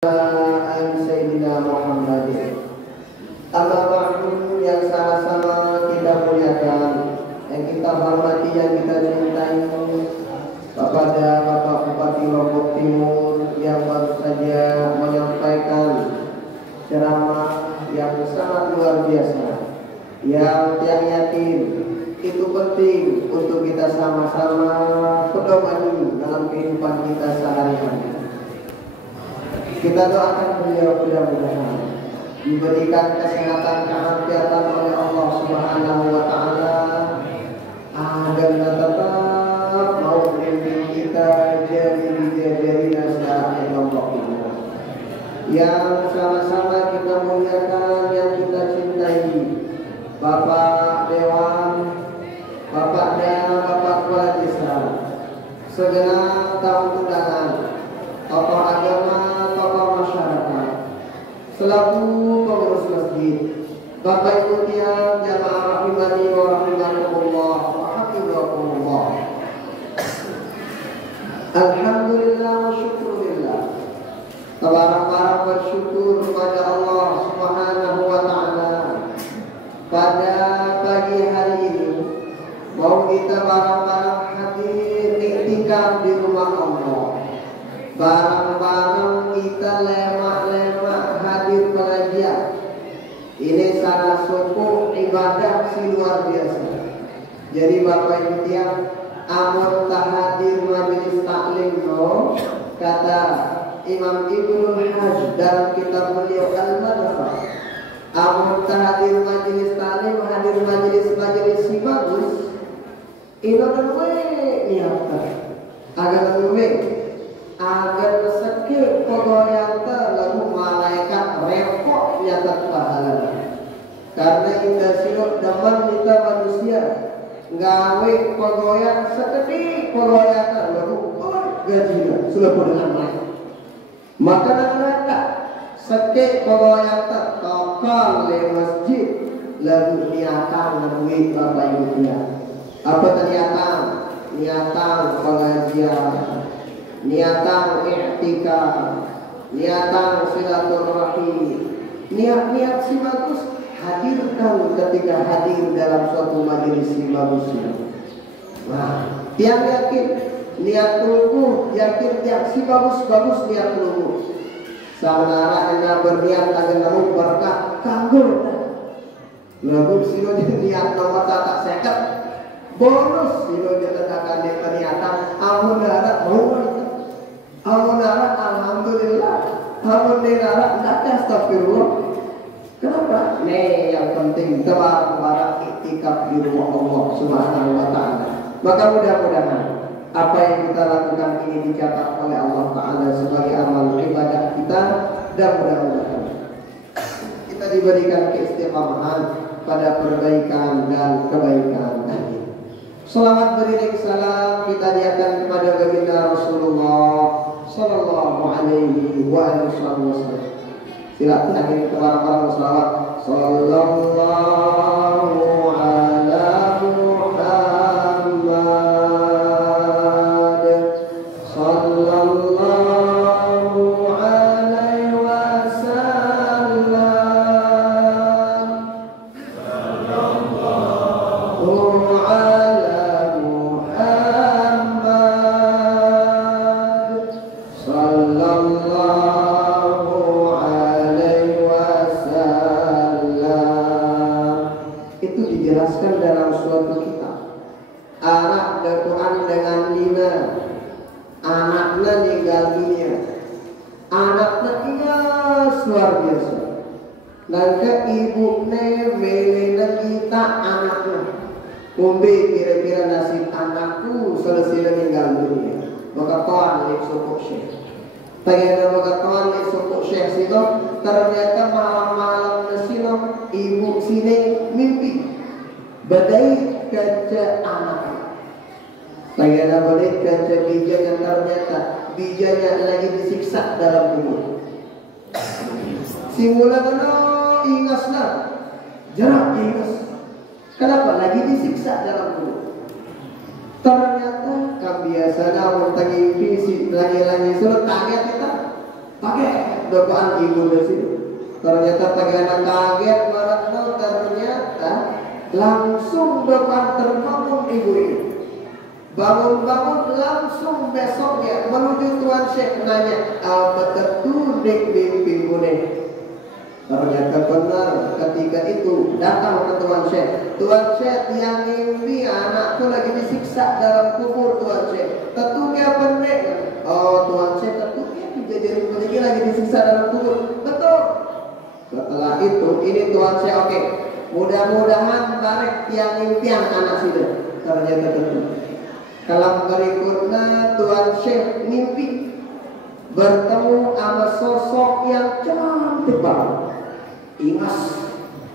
Sayyidina Muhammadin. Amma ba'du, yang sama-sama kita muliakan, yang kita hormati, yang kita cintai, kepada Bapak Bupati Lombok Timur yang baru saja menyampaikan ceramah yang sangat luar biasa, yang yakin itu penting untuk kita sama-sama pedomani dalam kehidupan kita sehari-hari. Kita doakan beliau mudah-mudahan diberikan kesehatan keafiatan oleh Allah Subhanahu wa taala agar tetap mau memimpin kita jadi nasihat Allah yang sama-sama kita muliakan, yang kita cintai, Bapak Dewan, Bapak Dewan, Bapak Kepala Desa, segenap tamu undangan, tokoh agama, tokoh masyarakat, selaku pengurus masjid, Bapak Ibu tiang jamaah rahimani wa rahimakumullah wa hafizakumullah. Alhamdulillah wa syukurillah. Tabarak bersyukur kepada Allah Subhanahu wa taala. Pada pagi hari ini mau kita bareng-bareng hadir iktikaf di rumah Allah. Barang-barang kita lemak-lemak hadir pengajian. Ini salah satu ibadah si luar biasa. Jadi Bapak Ibu tiang, amun hadir majelis taklim no, kata Imam Ibnu Hajj dalam kitab beliau Al-Madkhal, amun hadir majelis taklim, hadir majelis si bagus, ini niatkan agar agar sekir pegawai lalu malaikat repot nyatat pahala. Karena indah siluk daman kita manusia gawe pegawai seketik pegawai lalu gajinya sudah dengan malaikat. Maka neraka sekir pegawai tokal le masjid lalu niatan duit Bapak Ibu tiang. Apa niatan? Niatan pengajian, niatan i'tikaf, niatan silaturahim, niat-niat si bagus hadirkan ketika hadir dalam suatu majelis si bagus. Nah, tiang yakin niat tunggu, yakin tiang si bagus niat tunggu. Saudara anda berniat agar namun berkah kanggur. Lalu silo jadi niat nomor tak seket bonus silo jadi akan niatan amun darat amun darat alhamdulillah, amun darat tidak astagfirullah. Kenapa? Nih yang penting barang iktikaf di rumah Allah Subhanahu wa taala. Maka mudah-mudahan apa yang kita lakukan ini dicatat oleh Allah taala sebagai amal ibadah kita, dan mudah-mudahan kita diberikan keistiqamahan pada perbaikan dan kebaikan. Salawat beriring salam kita diakan kepada baginda Rasulullah sallallahu alaihi wa sallam. Silakan akhir kepada salawat sallallahu ala Muhammad sallallahu alaihi wasallam sallallahu ala Muhammad sallallahu alaihi wasallam. Itu dijelaskan dalam suatu kitab. Anak datuan dengan Nina, anaknya meninggal dunia, anaknya ingat luar biasa. Dan ke ibunya melena kita anaknya. Umbi kira-kira nasib anakku selesai meninggal dunia. Maka tuan lek sopok syekh. Pengen maka tuan lek sopok syekh sino, ternyata malam-malam sino ibu sini mimpi badai kaca anaknya. Pengen boleh kaca bijanya, ternyata bijanya lagi disiksa dalam kubur. Simula ingaslah jarak ingas. Kenapa? Lagi disiksa dalam kubur. Ternyata kebiasaan orang tangi visi lagi surat kaget kita pakai doaan ibu dari situ. Ternyata tagana kaget malah ternyata langsung doaan terbangun ibu ini. Bangun-bangun langsung besoknya menuju Tuan Syekh nanya, apa betul dek mimpi gue? Ternyata benar. Ketika itu datang ke Tuan Syekh. Tuan Syekh yang mimpi anakku lagi disiksa dalam kubur Tuan Syekh. Tentunya pendek. Oh Tuan Syekh tentunya kejadian begini lagi disiksa dalam kubur. Betul. Setelah itu ini Tuan Syekh oke. Mudah-mudahan barek yang impian anak sudah. Ternyata betul. Kalau berikutnya Tuan Syekh mimpi bertemu sama sosok yang cantik banget. Ingas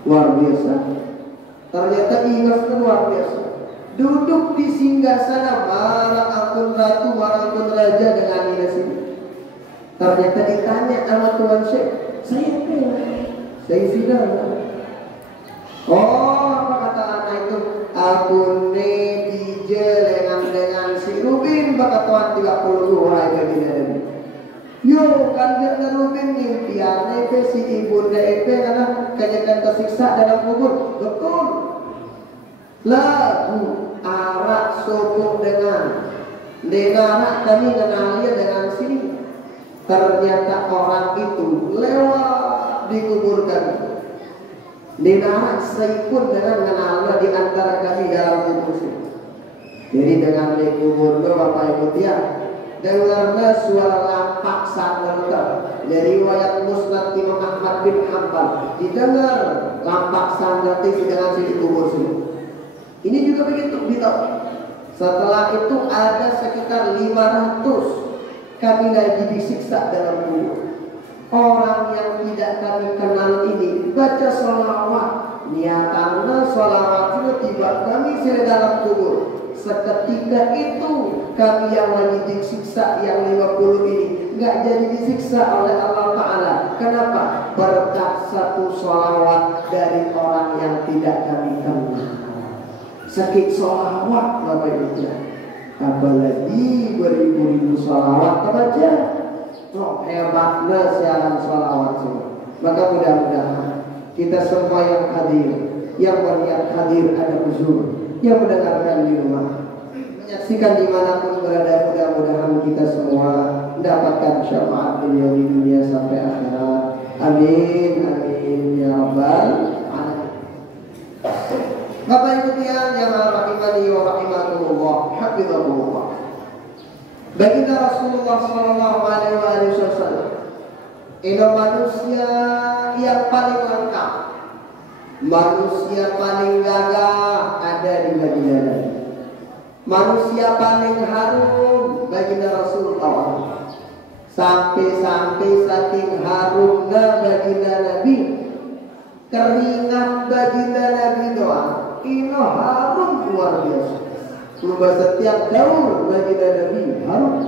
luar biasa. Ternyata Ingas luar biasa. Duduk di singgasana marah ampun ratu, marah ampun raja dengan Ingas ini. Ternyata ditanya sama Tuan Syekh, saya sudah. Oh, apa kata anak itu? Aku dengan si Rubin bakal tuan 32 hari lagi. Yo kanjeng Rubin impian itu si ibu DP karena kenyataan tersiksa dalam kubur. Betul. Lagu arak sopuk dengan dengarak kami kenalnya dengan sini. Ternyata orang itu lewat dikuburkan. Dengarak seipun dengan mengenalnya di antara kami dalam kubur sini. Jadi dengan dikubur Bapak Ibu dia dengarnya suara lampak sanggata. Jadi riwayat Musnad Imam Ahmad bin Hanbal didengar lampak sanggata dengan si dikubur sini. Ini juga begitu ditahu. Setelah itu ada sekitar 500 kami lagi disiksa dalam kubur. Orang yang tidak kami kenal ini baca sholawat. Niatannya sholawat itu tiba kami sini dalam kubur. Seketika itu kami yang lagi disiksa yang 50 ini nggak jadi disiksa oleh Allah Ta'ala. Kenapa? Berkat satu sholawat dari orang yang tidak kami kenal. Sakit sholawat Bapak Ibu. Apalagi beribu-ribu sholawat terbaca. Oh, hebatnya siaran sholawat semua. Maka mudah-mudahan kita semua yang hadir, yang berniat hadir ada uzur, yang mendengarkan di rumah, menyaksikan dimanapun berada, mudah-mudahan kita semua mendapatkan syafaat beliau di dunia sampai akhirat. Amin, amin ya rabbal alamin. Bapak Ibu yang rahimani wa rahimakumullah, hafizahumullah. Baginda Rasulullah sallallahu alaihi wasallam ini manusia yang paling lengkap, manusia paling gagah ada di baginda Nabi. Manusia paling harum baginda Rasulullah. Sampai-sampai saking harumnya baginda Nabi, keringat baginda Nabi doang ini harum luar biasa. Berubah setiap daur baginda Nabi harum.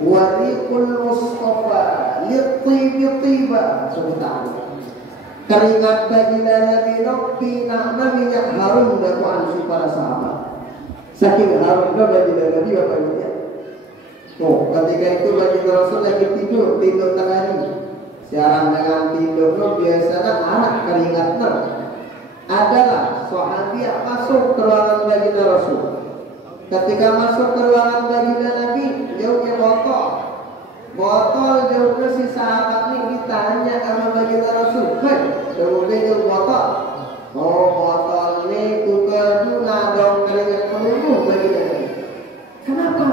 Warikul Mustafa Littiba Subhanallah. Keringat baginda Nabi pinakna minyak harum dakwaan si para sahabat. Saking harumnya baginda Nabi Bapak Ibu ya. Oh, ketika itu baginda Rasul lagi tidur tengah hari. Siaran dengan tidurnya biasanya anak keringatnya. Adalah sahabi yang masuk ke ruangan baginda Rasul. Ketika masuk ke ruangan baginda Nabi, jauhnya botol jauhnya si sahabat ini ditanya sama baginda Rasul. Jauhnya botol. Oh, botol ini kukerdu nadong keringat penuh baginda Nabi. Kenapa?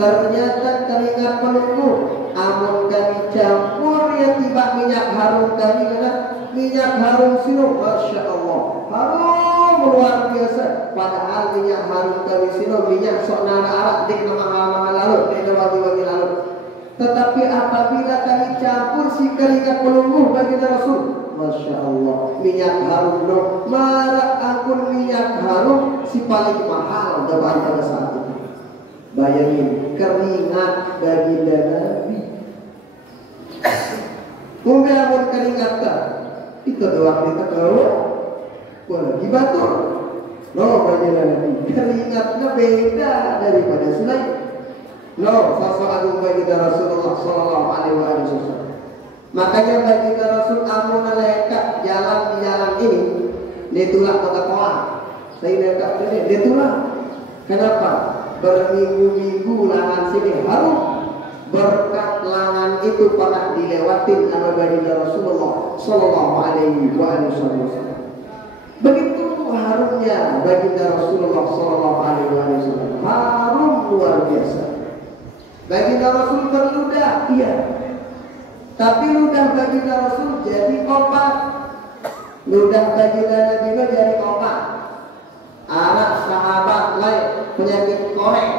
Ternyata keringat penuh. Amun kami campur yang tiba minyak harum kami kena minyak harum sirup, masya Allah, harum luar biasa. Padahal minyak harum kami sirup minyak sok nara arak dik nama mahal lalu, dik nama bagi lalu. Tetapi apabila kami campur si keringat pelungguh bagi Rasul, masya Allah, minyak harum no, marah akun minyak harum si paling mahal dapat pada saat itu. Bayangin keringat baginda Nabi. Mungkin amun keringat tak itu doang kita kalau boleh dibatur. No baginda Nabi keringatnya beda daripada selain. No sosok agung baginda Rasulullah Sallallahu Alaihi Wasallam. Makanya baginda Rasul amun lekat jalan di jalan ini, ditulah berkepoan. Saya lekat ini ditulah. Kenapa? Berminggu-minggu langan sini harum. Berkat langan itu pernah dilewatin sama baginda Rasulullah Sallallahu Alaihi Wasallam. Begitu harumnya baginda Rasulullah Sallallahu Alaihi Wasallam. Harum luar biasa. Baginda Rasul berludah, iya. Tapi ludah baginda Rasul jadi obat. Ludah baginda Nabi jadi obat. Anak sahabat lain penyakit korek.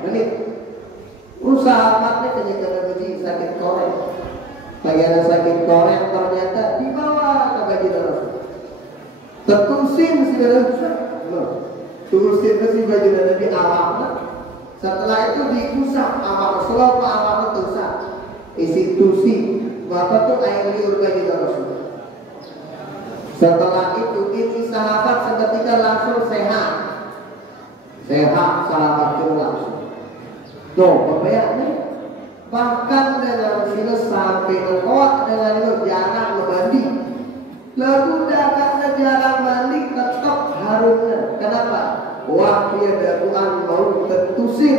Ini sahabatnya penyakit Nabi sakit korek. Bagian sakit korek ternyata dibawa ke baginda Rasul. Tertusin turusin ke si baginda Nabi awalnya. Setelah itu diusap awal Rasulullah awalnya tusap. Isi tusi maka tuh air liur baginda Rasul. Setelah itu ini sahabat seketika langsung sehat sahabat itu langsung. Tuh kebayangnya bahkan dengan sini sampai kuat dengan itu jarang mandi. Lalu karena jarang mandi tetap harumnya. Kenapa? Wah dia daguan mau tertusin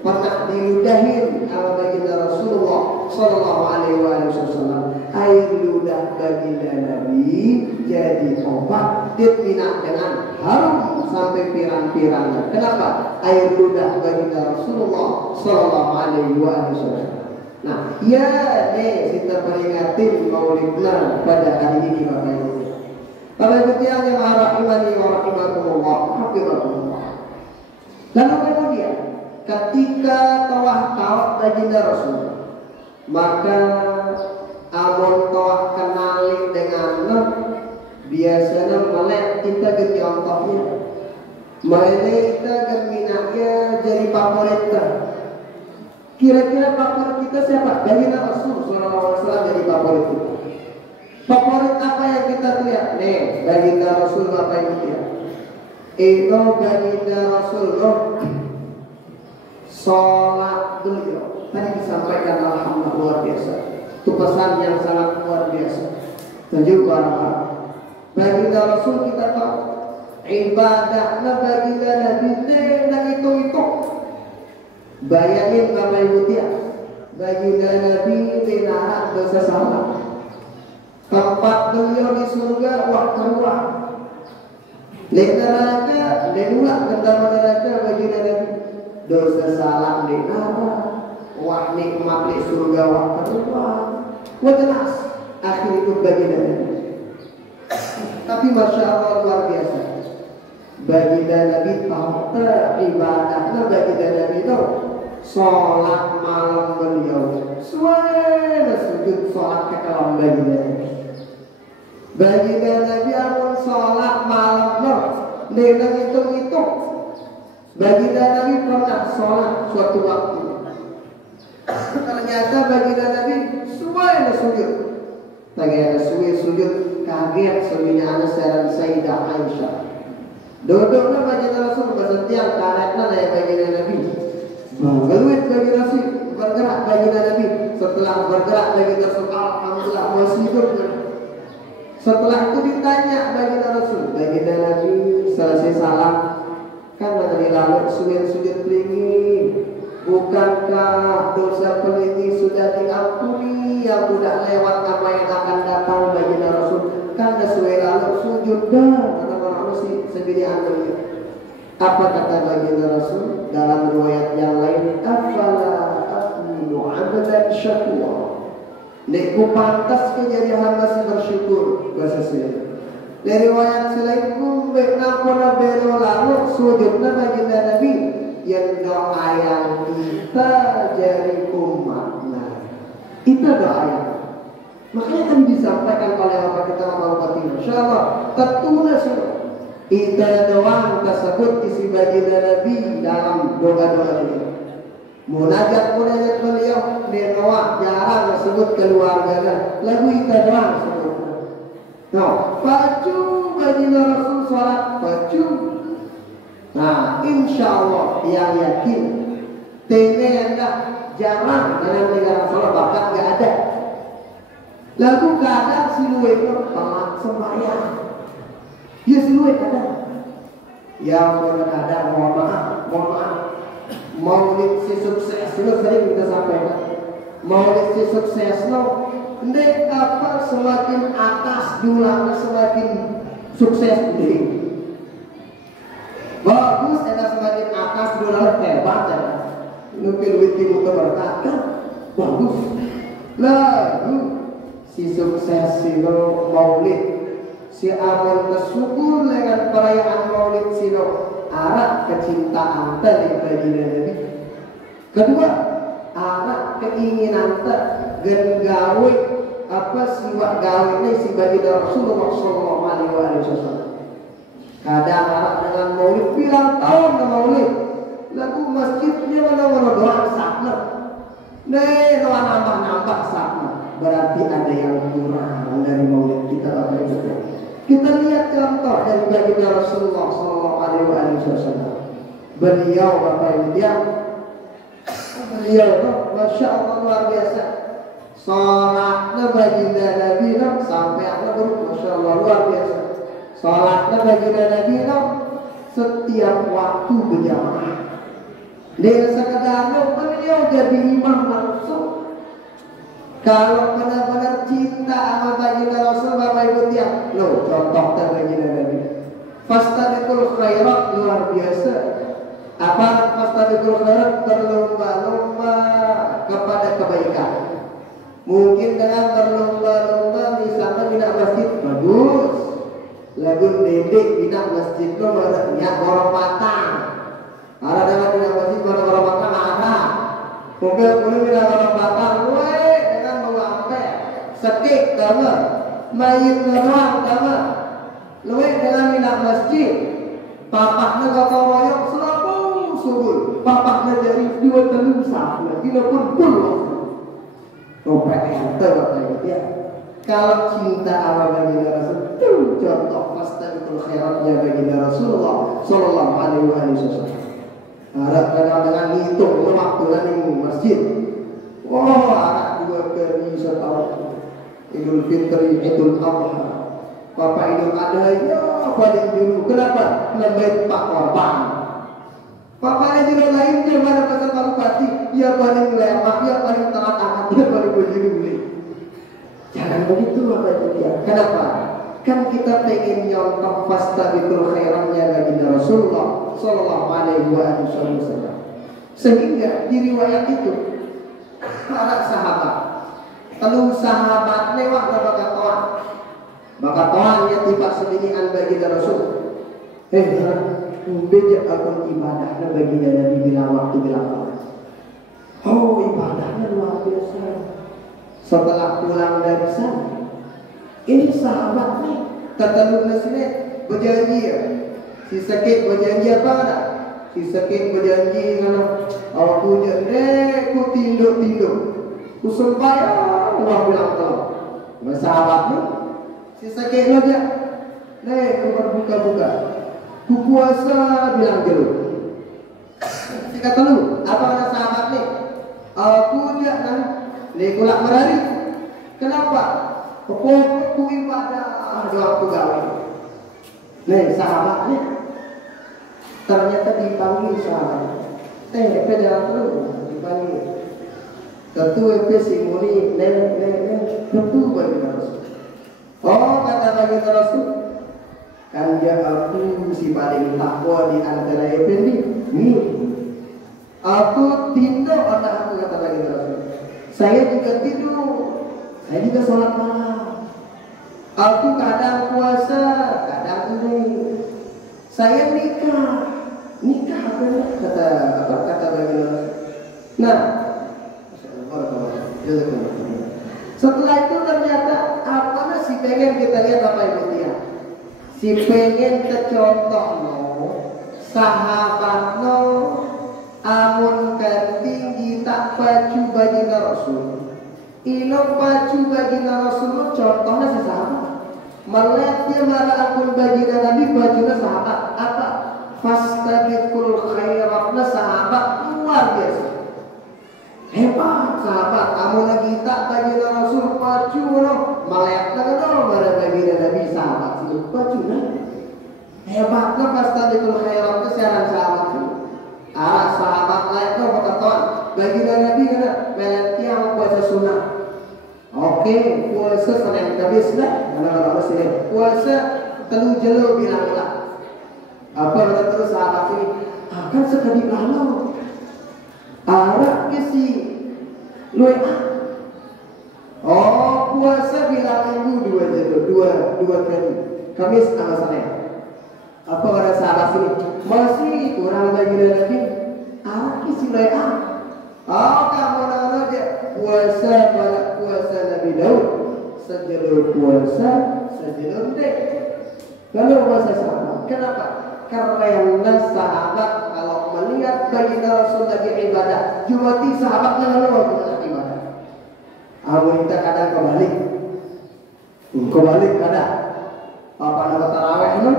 pernah diludahin sama baginda Rasulullah Sallallahu Alaihi Wasallam. Air ludah baginda Nabi jadi obat dipinang dengan harum sampai pirang-pirangnya. Kenapa? Air ludah baginda Rasulullah Sallallahu Alaihi Wasallam. Nah, ya nih kita peringatin maulidnya pada hari ini Bapak Ibu. Bapak Ibu yang rahimani wa rahimakumullah, hafizakumullah. Lalu kemudian ketika tawaf baginda Rasul, maka amun tawaf kenali dengan biasanya melek kita ke contohnya. Melek kita ke minaknya jadi favorit. Kira-kira favorit kita siapa? Baginda Rasul Sallallahu Alaihi Wasallam jadi favorit kita. Favorit apa yang kita lihat? Nih, baginda Rasul apa yang kita lihat? Itu baginda Rasul sholat beliau. Tadi disampaikan alhamdulillah luar biasa. Itu pesan yang sangat luar biasa. Dan juga baginda Rasul kita tahu ibadahnya baginda Nabi dan itu. Bayangin Bapak Ibu dia, baginda Nabi menahan dosa salah. Tempat beliau di surga wah keluar. Di neraka, di neraka baginda Nabi. Dosa salah di neraka, wah nikmat di surga wah keluar. Wah jelas, akhir itu baginda Nabi. Tapi masya Allah luar biasa. Baginda Nabi tahu ibadahnya baginda Nabi itu sholat malam beliau. Suara sujud sholat ke dalam baginda Nabi. Baginda Nabi amun sholat malam dengan itu. Baginda Nabi pernah sholat suatu waktu. Ternyata baginda Nabi suara sujud. Baginda sujud kaget sebenarnya anak seorang Sayyidah Aisyah. Duduknya baginda Rasul bersentiang karetnya dari baginda Nabi. Geluit baginda Rasul bergerak baginda Nabi. Setelah bergerak baginda Rasul alhamdulillah masih hidup. Setelah itu ditanya baginda Rasul, baginda Nabi selesai salam kan dari lalu sujud pelingi. Bukankah dosa pelingi sudah diampuni yang sudah lewat apa yang akan datang baginda Rasul? Kan sesuai lalu sujud dah. Segini antum. Apa kata baginda Rasul dalam riwayat yang lain? Afala akunu abdan syakura. Nekku pantas jadi hamba si bersyukur bahasa saya. Dari riwayat selain kumbe nampona belo lalu sujudna baginda Nabi yang doa yang kita jadi umatnya. Itu doa yang makanya kan disampaikan oleh Bapak kita Bapak Fatimah. Insyaallah tertulis itu doang tersebut isi baginda Nabi dalam doa-doa ini. Munajat beliau di doa jarang disebut keluarganya. Lagu itu doang sebutnya. Nah, baju baginda Rasul sholat baju. Nah, insya Allah yang yakin tenenda jarang dengan negara sholat bahkan nggak ada. Lalu kadang siluet telat sembahyang. Ya siluet kadang. Yang kadang mohon maaf. Maulid si sukses itu sering kita sampaikan. Maulid si sukses ndek apa semakin atas jumlahnya semakin sukses ndek. Bagus ada semakin atas jumlahnya hebat ya. Mungkin witi berkat kan bagus. Lalu si sukses si maulid si amal bersyukur dengan perayaan maulid si arah kecintaan dari baginda Nabi. Kedua, arah keinginan gawe apa siwak gawe ini si baginda Rasulullah Sallallahu Alaihi Wasallam. Kadang arah dengan maulid bilang tahun ke maulid, lagu masjidnya mana doa sakna. Nih doa nambah sakna. Berarti ada yang kurang dari maulid kita Bapak Ibu. Kita lihat contoh dari baginda Rasulullah Sallallahu Alaihi Wasallam. Beliau Bapak Ibu beliau Masya Allah luar biasa. Salatnya baginda Nabi sampai Allah Masya Allah luar biasa. Salatnya baginda Nabi setiap waktu berjamaah. Dia sekedarnya beliau jadi imam langsung. Kalau benar-benar cinta sama baginda Rasul Bapak Ibu tiap contoh dan baginda Nabi. Fastabiqul khairat luar biasa. Apa fastabiqul khairat? Berlomba-lomba kepada kebaikan. Mungkin dengan berlomba-lomba misalnya bina masjid bagus. Lagu dedek bina masjid lo niat orang matang. Ada dengan bina masjid orang matang ada. Mungkin bina orang matang sakit sama mayit ngeruang sama luwih dengan minat masjid papaknya kata royok selapung subul papaknya dari 2 sah bila pun rompet ente ya. Kalau cinta sama baginda Rasul itu contoh fastabiqul khairatnya baginda Rasulullah Sallallahu Alaihi Wasallam. Harap dengan hitung waktu di masjid. Harap 2 kali setahun. Idul Fitri, Idul Adha, Bapak Idul Adha ya paling dulu. Kenapa? Lebih pak korban. Bapak Idul lainnya mana pesan Pak Bupati? Ya paling lemak, ya paling taat amat, ya paling berdiri. Jangan begitu Bapak Ibu ya. Kenapa? Kan kita pengen nyontoh fastabiqul khairatnya baginda Rasulullah Sallallahu Alaihi Wasallam. Sehingga di riwayat itu para sahabat telu sahabat lewat ke bakat toan yang tiba sedinian baginda Rasul. Bejak aku ibadahnya baginda Nabi bilang waktu bilang ibadahnya luar biasa. Setelah pulang dari sana, ini sahabat nih ketemu sini berjanji ya. Si sakit berjanji apa enggak? Si sakit berjanji kalau aku jadi ku tinduk kusembaya Allah bilang tahu sahabat nih si sakit aja ku berbuka ku puasa bilang jeruk si kata lu apa kata sahabat nih aku dia kulak merari kenapa ku ibadah doa ku gawe sahabatnya ternyata dipanggil sahabat jalan terus dipanggil ketua simoni tentu baginda Rasul. Kata baginda Rasul, kan dia aku si paling takwa di antara effendi. Aku tidur otak aku kata baginda Rasul. Saya juga tidur, saya juga sholat malam. Aku kadang puasa, kadang ini. Saya nikah kata baginda Rasul. Nah. Setelah itu ternyata apa si pengen kita lihat Bapak Ibu ya. Si pengen kecontoh sahabat amun tinggi tak baju baginda Rasul. Ino baju baginda Rasul contohnya si sahabat. Melihat dia marah akun baginda Nabi bajunya sahabat apa? Fastabiqul khairatnya sahabat luar biasa. Hebat sahabat, kamu lagi tak baginda Rasul baju Hebatnya fastabiqul khairat kesaran sahabat itu. Sahabat lain tuh berkatakan bagi Nabi kena melatiang puasa sunnah. Oke, puasa Senin Kamis dah. Mana harus ini? Puasa telu jelo bilang lah. Apa kata terus sahabat ini? Akan sekali lalu. Arah ke si luar. Oh, puasa bilang minggu dua kali. Kamis sama Senin. Apa kata sahabat ini? Masih kurang bagi Nabi. Arah ke si luar. Oh, kamu nana dia puasa Nabi Daud. Sejelur puasa, sejelur dek. Kalau puasa sahabat, kenapa? Karena sahabat kalau melihat baginda Rasul lagi ibadah, jumati sahabat lalu waktu ibadah. Kita kadang kebalik kadang. Apa nama taraweh itu?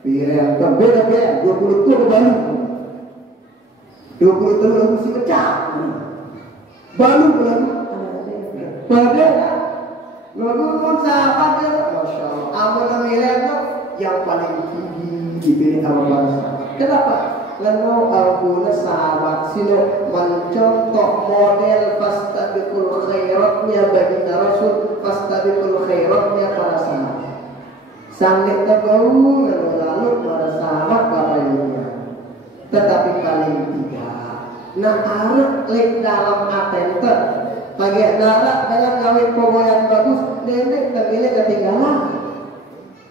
Pirang beda 20 tuh kebalik. 20 tuh lagu si pecah. Balu lagu. Pada lagu pun sahabat dia, masya Allah. Amal milih itu yang paling tinggi dipilih Allah. Kenapa? Karena alguna sahabat sino mencontoh model fastabiqul khairatnya baginda Rasul, fastabiqul khairatnya para sahabat. Sangat terbau lalu para sahabat katanya. Tetapi paling tidak. Nah arah lek dalam atenter, pakai darah dengan kawin pogoyan bagus, nenek termilih ketinggalan.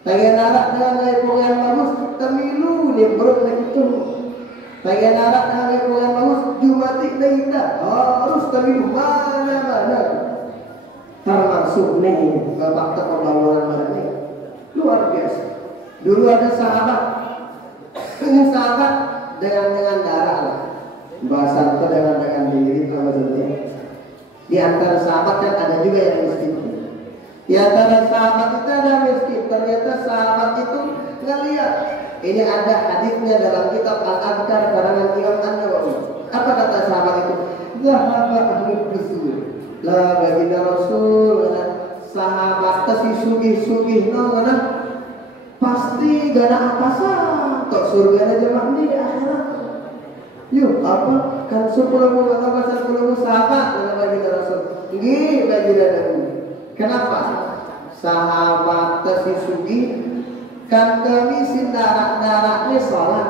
Pakai darah dengan kawin pogoyan bagus, termilu dia berut itu. Pakai darah dengan kawin pogoyan bagus, jumatik kita harus termilu mana. Termasuk nih fakta pembangunan mereka luar biasa. Dulu ada sahabat dengan darah lah. Bahasa itu dengan diri maksudnya. Di antara sahabat kan ada juga yang miskin. Di antara sahabat itu ada miskin. Ternyata sahabat itu ngelihat. Ini ada hadisnya dalam kitab Al-Adhkar karangan Imam An-Nawawi. Apa kata sahabat itu? Zahaba ahlul qusur. La baginda Rasul. Sahabat si sugih no pasti gak ada apa sah. Tok surga aja mandi di akhirat. Yuk apa? Kan 10 sahabat dalam baginda Rasul. Gih baginda Nabi. Kenapa? Sahabat si sugih kan kami si darak-daraknya sholat.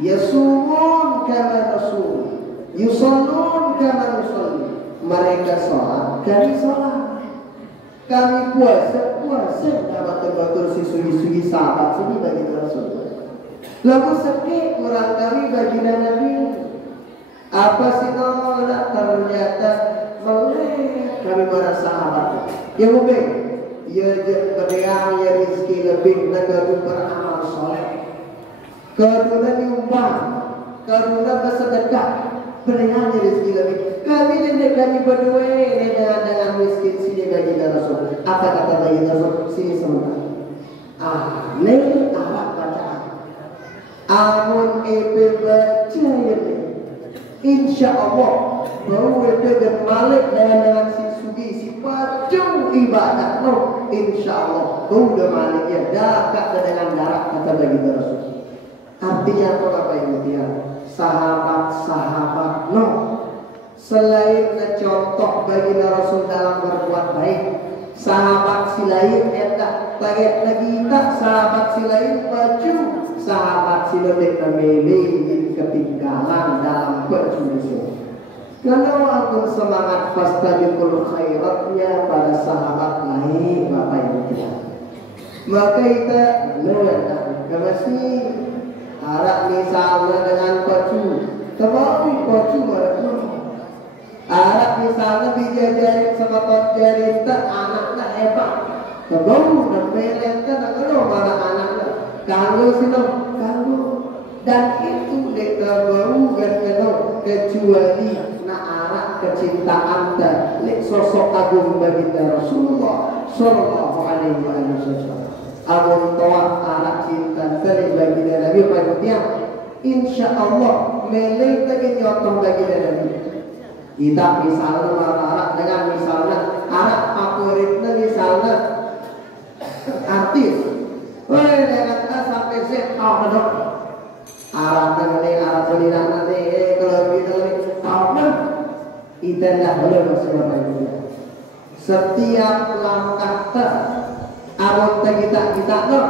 Yasumun kama Rasul, yusallun kama Rasul. Mereka sholat, kami sholat. Kami puasa dapat terbatur si sugi sahabat sini bagi Rasul. Lalu sekit kurang kami bagi Nabi. Apa sih nama? Ternyata melihat kami para sahabat. Ya mungkin, ya berdeang ya rizki lebih negara beramal soleh. Kedua nyumbang, kedua bersedekah, berdeang ya rizki lebih. Kami berdua ini dengan miskin sini bagi Rasul. Apa kata bagi Rasul? Sini sebentar. Ini Arab bacaan. Amun ebe baca ini, insya Allah bahwa ebe dan malik dengan si sugi si pacung ibadah no. Insya Allah udah malik ya dapat dengan darah kata bagi Rasul. Artinya apa ini dia? Sahabat no. Selain contoh bagi Rasul dalam berbuat baik, sahabat si lain etak taget lagi tak sahabat si lain baju, sahabat si lebih memilih ketinggalan dalam perjuangan. Kalau aku semangat fastabiqul khairatnya pada sahabat lain Bapak Ibu kita, maka kita masih harap misalnya dengan baju, tapi baju mereka Arab misalnya dijajarin sama jari anaknya hebat. Kebau dan melengkan kalau mana anaknya kalau sino kalau dan itu dikebau dan kecuali Arab kecintaan dan sosok agung baginda Rasulullah Sallallahu Alaihi Wasallam. Amun tawaf Arab cinta dari baginda Nabi pada insya Allah meleng lagi nyotong baginda Nabi. Kita misalnya Arab dengan misalnya Arab favoritnya misalnya artis, dengan Bapak Ibu. Setiap langkah ter amun kita no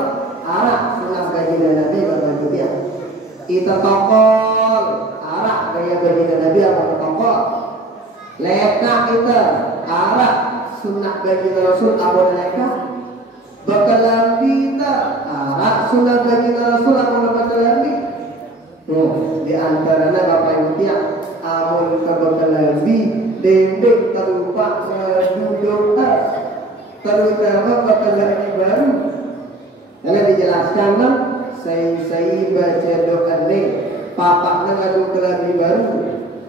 arah sunah baginda Nabi Bapak Ibu ya. Kita tokol arah gaya baginda Nabi apa tokol. Leka kita arah sunah baginda Rasul amun leka. Bakalan kita arah sunah baginda Rasul amun bakalan di antaranya Bapak Ibu ya, amun kebakalan dendeng terupa duduk terutama bakalan baru. Karena dijelaskan kan, saya baca doa nih, papaknya ngadu keladi baru.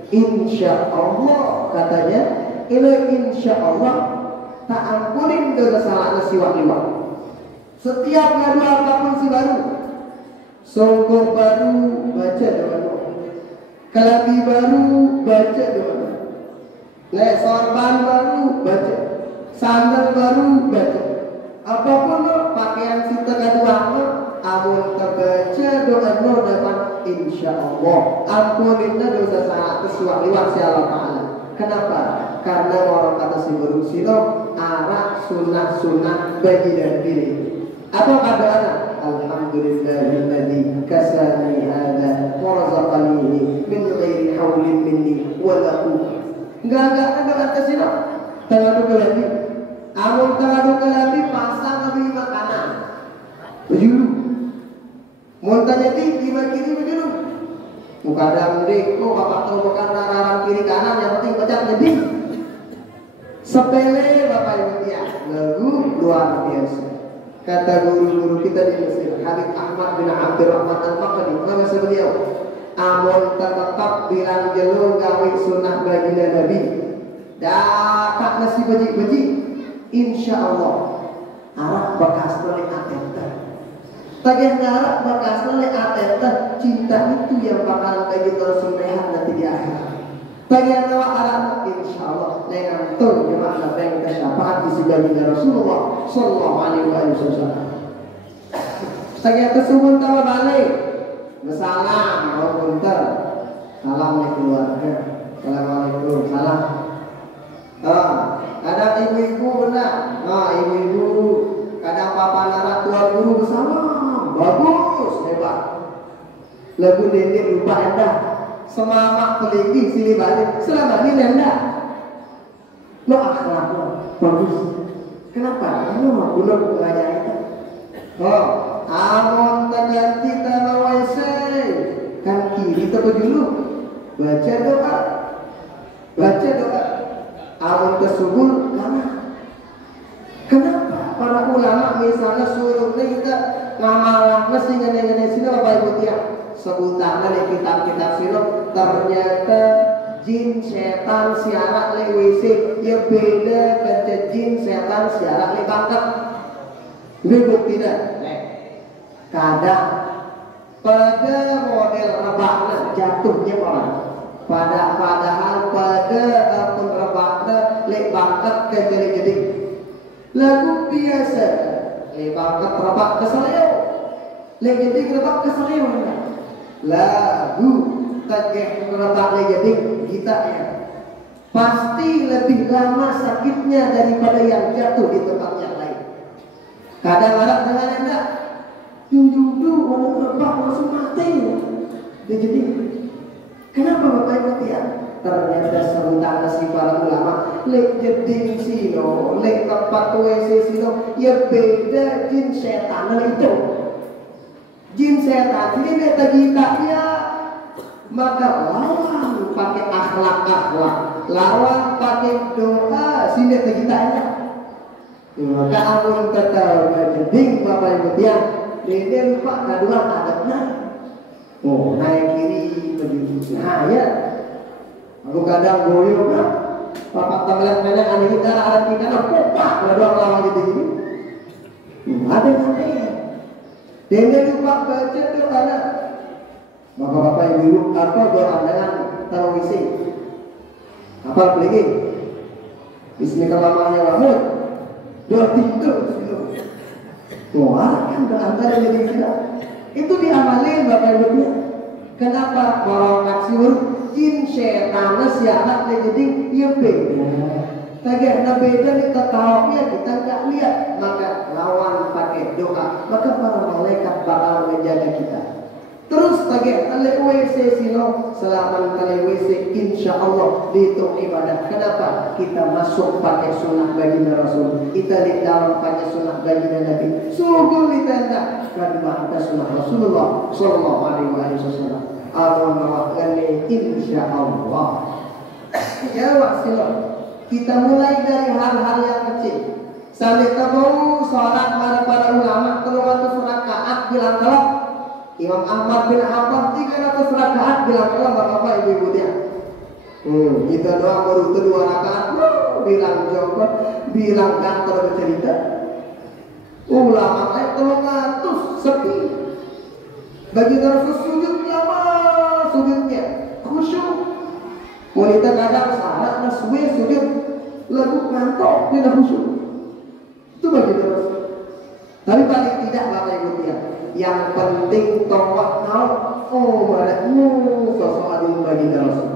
Insya Allah katanya, ini insya Allah tak ampunin dosa salah siwa-siwa. Setiap ngadu apapun si baru. Songkok baru baca doa, kelabi baru baca doa, sorban baru baca, sandal baru baca, apapun pakaian kita kedua, amun terbaca doa dapat insya Allah ampuninnya dosa salah kesualiwan si Allah Taala. Kenapa? Karena orang kata si berusilo arah sunnah bagi dan diri. Apa kata anak? Alhamdulillahilladzi kasani hada wa razaqani min ghairi haulin minni wala quwwah. Enggak atas sini. Tengah lagi. Amun tengah lagi pasang lebih makanan. Bujulu. Mun tanya di kiri bujulu. Mukadang deko bapak tahu bukan arah kiri kanan yang penting baca jadi. Sepele Bapak Ibu ya. Lagu luar biasa. Kata guru-guru kita di Mesir, Habib Ahmad bin Abdurrahman Al-Faqri, nama beliau, amun tetap bilang jelung gawe sunnah baginda Nabi, dapat nasi beji, insya Allah arah bekas oleh atenta. Tagihan arah bekas oleh atenta, cinta itu yang bakal kayak Rasul rehat nanti di akhirat. Tagihan arah insya Allah dengan tuh jemaah yang syafaat di sebaginda Rasulullah Sallallahu Alaihi Wasallam. Tagihan kesumun tawa balik, bersalam, maupun salam keluarga, assalamualaikum, salam. Kadang ibu-ibu benar, ibu-ibu kadang papa narak tuan guru bersama, bagus, hebat. Lagu nenek lupa anda, semangat peligi sini balik, selama ini anda, lo akhlaknya bagus. Kenapa? Kamu mau guna pengajar kita. Amun terganti tanah WC kan kiri atau dulu baca doa amun kesubul lama. Kenapa para ulama misalnya suruh kita ngamalkan sehingga sini Bapak Ibu tiap sebutannya di kitab-kitab sini ternyata jin setan siarak le WC ya beda dengan jin setan siarak le bangkat. Ini buktinya. Kadang pada model rebakna jatuhnya orang padahal pada akun rebakna lek bangkat ke jadi lagu biasa lek bangkat rebak ke seleo lek jadi rebak ke seleo lagu tegeh rebak lek jadi kita ya pasti lebih lama sakitnya daripada yang jatuh di tempat yang lain. Kadang ada dengan anda Jujur orang rebak langsung mati. Jadi kenapa Bapak Ibu ya? Ternyata sebentar si para ulama lek jeding sino, lek tempat WC sino, ya beda jin setan itu. Jin setan ini beta kita ya. Maka lawan pakai akhlak, lawan pakai doa sini kita ya. Maka amun tetap jeding Bapak Ibu ya. Dia lupa kedua adabnya. Naik kiri pergi. Nah ya, aku kadang goyok kan. Bapak tanggalan mana aneh kita ada kita lupa kedua lawan gitu gini. Ada mana? Dia lupa baca tuh ada. Bapak-bapak ibu apa doa dengan tarawih. Apa lagi? Bismillahirrahmanirrahim. Doa tidur. Wah, kan berantara jadi kita. Itu diamalin Bapak Ibu. Kenapa? Orang naksir jin setan siarat jadi ia beda. Karena beda kita tahunya kita nggak lihat, maka lawan pakai doa, maka para malaikat bakal menjaga kita. Terus pakai WC silo selama kali WC insya Allah dihitung ibadah. Kenapa? Kita masuk pakai sunnah baginda Rasul. Kita di dalam pakai sunnah baginda Nabi. Sungguh ditanda karena ada sunnah Rasulullah Sallallahu Alaihi Wasallam. Amun mawakani insya Allah. Ya wasilo. Kita mulai dari hal-hal yang kecil. Sampai ketemu sholat para ulama 300 rakaat bilang kalau Imam Ahmad bin Hanbal 300 rakaat bilang kalau bapak-bapak ibu-ibu dia. Kita doa baru 2 rakaat bilang jongkok, bilang kantor bercerita. Ulama kayak 300 sepi. Bagi Rasul sujud lama sujudnya khusyuk. Wanita kadang salat suwe sujud lagu ngantuk tidak khusyuk. Itu bagi Rasul. Tapi paling tidak bapak ibu dia. Yang penting tawak nau barakmu sosok adil bagi Rasul.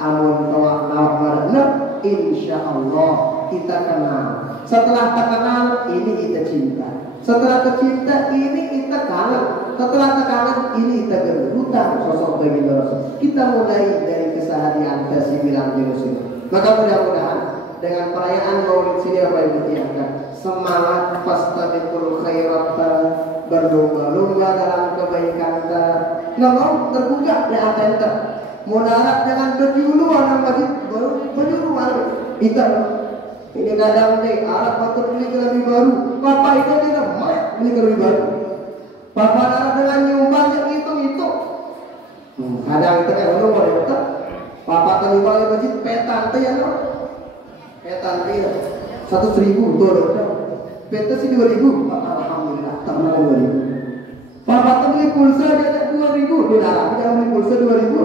Amun tawak nau barakna insya Allah kita kenal. Setelah terkenal ini kita cinta. Setelah kecinta ini kita kangen. Setelah terkangen ini kita berhutang sosok bagi Rasul. Kita mulai dari keseharian kasih bilang Rasul. Maka mudah-mudahan dengan perayaan Maulid sini apa ibu tiangkan semangat fastabiqul khairat, berlomba-lomba dalam kebaikan. Nggak mau terbuka di atenta. Mudarat dengan berjulu orang masjid berjulu baru. Itu ini kadang deh Arab patut beli lebih baru. Bapak itu tidak mau beli lebih baru. Bapak Arab dengan nyumbang yang itu. Kadang itu kan lu mau betul. Bapak terlibat di masjid petan tuh ya no. Petan dia 100.000 tuh. Petan sih 2.000. Alhamdulillah tambah 2.000. Bapak tuh beli pulsa dia 2.000. Udah kita beli pulsa 2.000.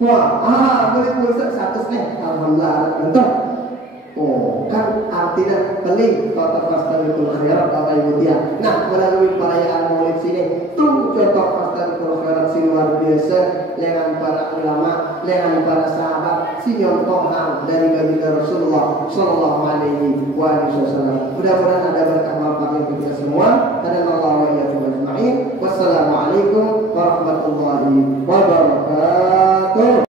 Wah, beli pulsa 100 nih. Alhamdulillah betul. Oh, kan artinya beli total fastabiqul khairat Bapak Ibu dia. Nah, melalui perayaan Maulid sini tuh contoh fastabiqul khairat si luar biasa dengan para ulama, dengan para sahabat, si nyontoh dari baginda Rasulullah Sallallahu Alaihi Wasallam. Mudah-mudahan ada berkah manfaat untuk kita semua. Dan Allah wa iyyakum ajma'in. Wassalamualaikum warahmatullahi wabarakatuh.